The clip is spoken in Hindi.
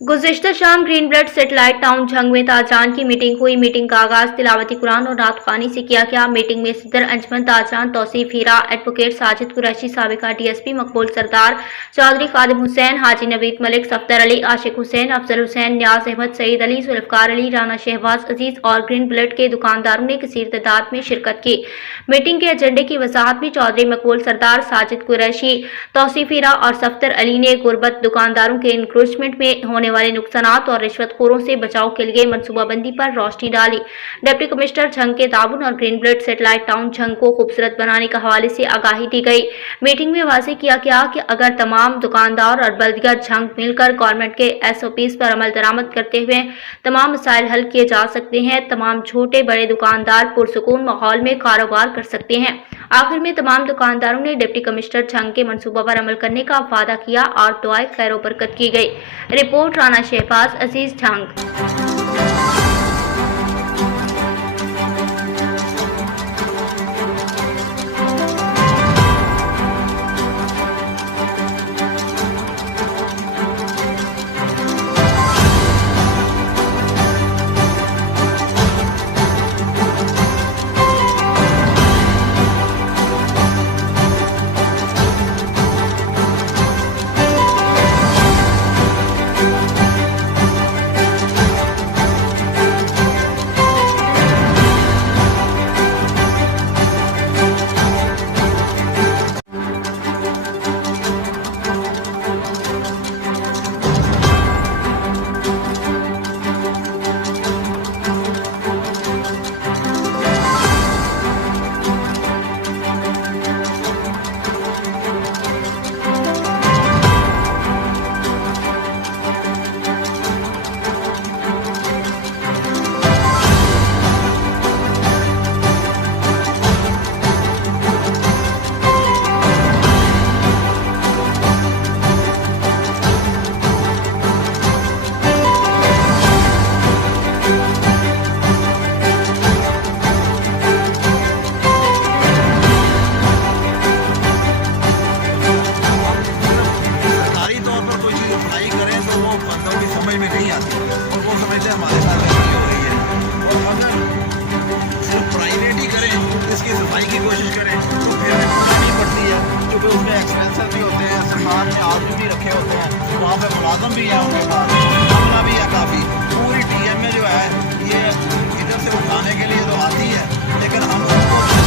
गुज़िश्ता शाम green blood satellite town Jhang में ताजरान की मीटिंग हुई। मीटिंग का आगाज तिलावती कुरान और रात ख़्वानी से किया गया। मीटिंग में सदर अंजमन ताजरान तौसीफ हीरा, एडवोकेट साजिद कुरैशी, साबिका डीएसपी मकबूल सरदार, चौधरी खादिम हुसैन, हाजी नवीद मलिक, सफ्दर अली, आशिक हुसैन, अफजल हुसैन, न्याज अहमद, सईद अली, जुल्फ़कार अली, राना शहबाज अजीज और ग्रीन ब्लड के दुकानदारों ने कसीर तादाद में शिरकत की। मीटिंग के एजेंडे की वजाहत में चौधरी मकबूल सरदार, साजिद कुरैशी, तौसीफ हीरा और सफ्दर अली ने गुर्बत दुकानदारों के इंक्रोचमेंट में होने वाले नुकसानात और रिश्वतखोरों से बचाव के लिए मनसूबाबंदी पर रोशनी डाली। डिप्टी कमिश्नर झंग के ताउन और green blood satellite town Jhang को खूबसूरत बनाने के हवाले से आगाही दी गई। मीटिंग में वाज़ेह किया गया कि अगर तमाम दुकानदार और बल्दिया झंग मिलकर गवर्नमेंट के SOPs पर अमल दरामद करते हुए तमाम मसाइल हल किए जा सकते हैं, तमाम छोटे बड़े दुकानदार पुरसुकून माहौल में कारोबार कर सकते हैं। आखिर में तमाम दुकानदारों ने डिप्टी कमिश्नर झंग के मनसूबा पर अमल करने का वादा किया और दुआए खैर बरकत की गई। रिपोर्ट राना शहबाज अजीज झंग। समझ में नहीं आती और वो समझते हैं हमारे साथ गलती हो रही है। और अगर सिर्फ प्राइवेट ही करें, इसकी सफाई की कोशिश करें तो फिर नहीं पड़ती है, क्योंकि उसमें एक्सपेंसेस भी होते हैं, सरकार ने आदमी भी रखे होते हैं, वहाँ पे मुलाजम भी है, उनके पास अपना भी है काफ़ी। पूरी TMA जो है ये इधर से उठाने के लिए तो आती है, लेकिन हम उनको